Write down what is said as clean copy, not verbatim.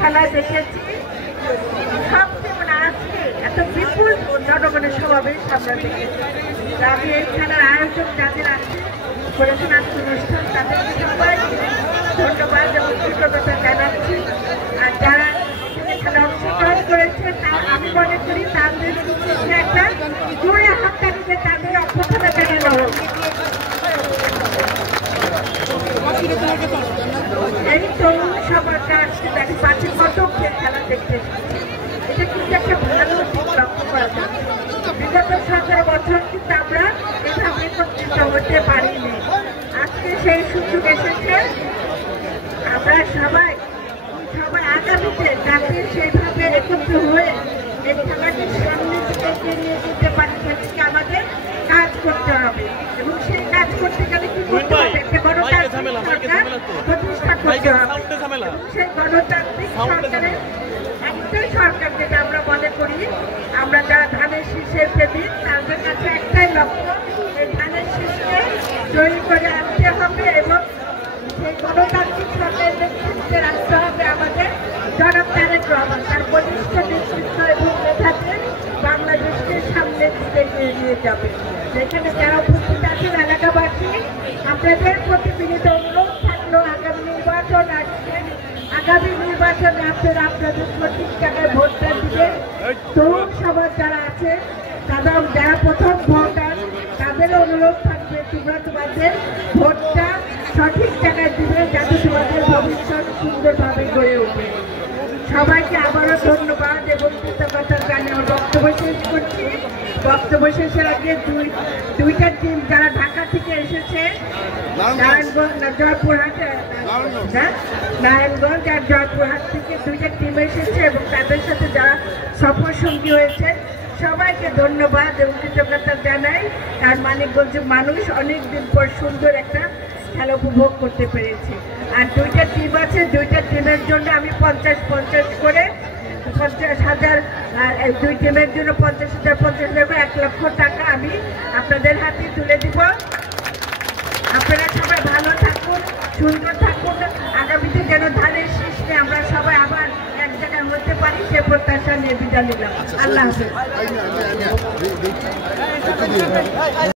খেলা দেখেছি সবচেয়ে মানে আজকে এত বিপুল জনগণের সমাবেশ আমরা দেখেছি। আমি এই খেলার আয়োজক যাদের আছে করেছেন আজকে অনুষ্ঠান তাদেরকে সবাইকে ধন্যবাদ এবং কৃতজ্ঞতা জানাচ্ছি। আর যারা এখানে অংশগ্রহণ করেছে আমি মনে করি তাদের একটা জোরে হাততালিতে তাদের অভ্যর্থনা জানানো হোক। এই তরুণ সমাজটা আজকে দেখি পাঁচের মতো খেলা দেখতে এটা কিন্তু একটা ভালো দিক লক্ষ্য করা যায়। বিগত 17 বছর কিন্তু আমরা এভাবে একত্রিত হতে পারিনি। আজকে সেই সুযোগ এসেছে আমরা সবাই আগামীতে যাতে সেইভাবে একত্র হয়ে এই খেলাকে সামনে থেকে নিয়ে যেতে পারি সেদিকে আমাদের কাজ করতে হবে এবং সেই কাজ করতে গেলে কি করতে হবে একটা গণতান্ত্রিক সরকার প্রতিষ্ঠা করতে হবে। সেই গণতান্ত্রিক সরকারের একটাই সরকার যেটা আমরা মনে করি আমরা যারা ধানের শীষের প্রেমী তাদের কাছে একটাই লক্ষ্য এই ধানের শীষকে তৈরি করে আনতে হবে এবং সেই গণতান্ত্রিক সরকারের নেতৃত্বে রাখতে হবে আমাদের জনাব তারেক রহমান। তার বলিষ্ঠ নেতৃত্ব এবং মেধাকে বাংলাদেশকে সামনের দিকে নিয়ে যাবে। যেখানে যারা উপস্থিত আছেন এলাকাবাসী আপনাদের প্রতি বিনীত অনুরোধ থাকলো আগামী নির্বাচন আসছে। আগামী নির্বাচনে আপনারা আপনাদের সঠিক জায়গায় ভোটটা দিবেন। তরুণ সমাজ যারা আছে তারা যারা প্রথম ভোটার তাদেরও অনুরোধ থাকবে তোমরা তোমাদের ভোটটা সঠিক জায়গায় দিবে যাতে তোমাদের ভবিষ্যৎ সুন্দরভাবে গড়ে ওঠে। সবাইকে আবারও ধন্যবাদ এবং কৃতজ্ঞতা জানিয়ে আমার বক্তব্য শেষ করছি। বক্তব্য শেষের আগে দুইটা টিম যারা ঢাকা থেকে এসেছে নারায়ণগঞ্জ আর জয়পুরহাট থেকে দুইটা টিম এসেছে এবং তাদের সাথে যারা সফর সঙ্গী হয়েছে সবাইকে ধন্যবাদ এবং কৃতজ্ঞতা জানাই। আর মানিকগঞ্জের মানুষ অনেকদিন পর সুন্দর একটা খেলা উপভোগ করতে পেরেছে। আর দুইটা টিম আছে দুইটা টিমের জন্য আমি 50-50 করে 50,000 আর দুই টিমের জন্য 50,000 1 লক্ষ টাকা আমি আপনাদের হাতে তুলে দিব। আপনারা সবাই ভালো থাকুন সুন্দর থাকুন আগামীতে যেন ধানের শীষ নিয়ে আমরা সবাই আবার এক জায়গায় হতে পারি সে প্রত্যাশা নিয়ে বিদায় নিলাম। আল্লাহ হাফেজ।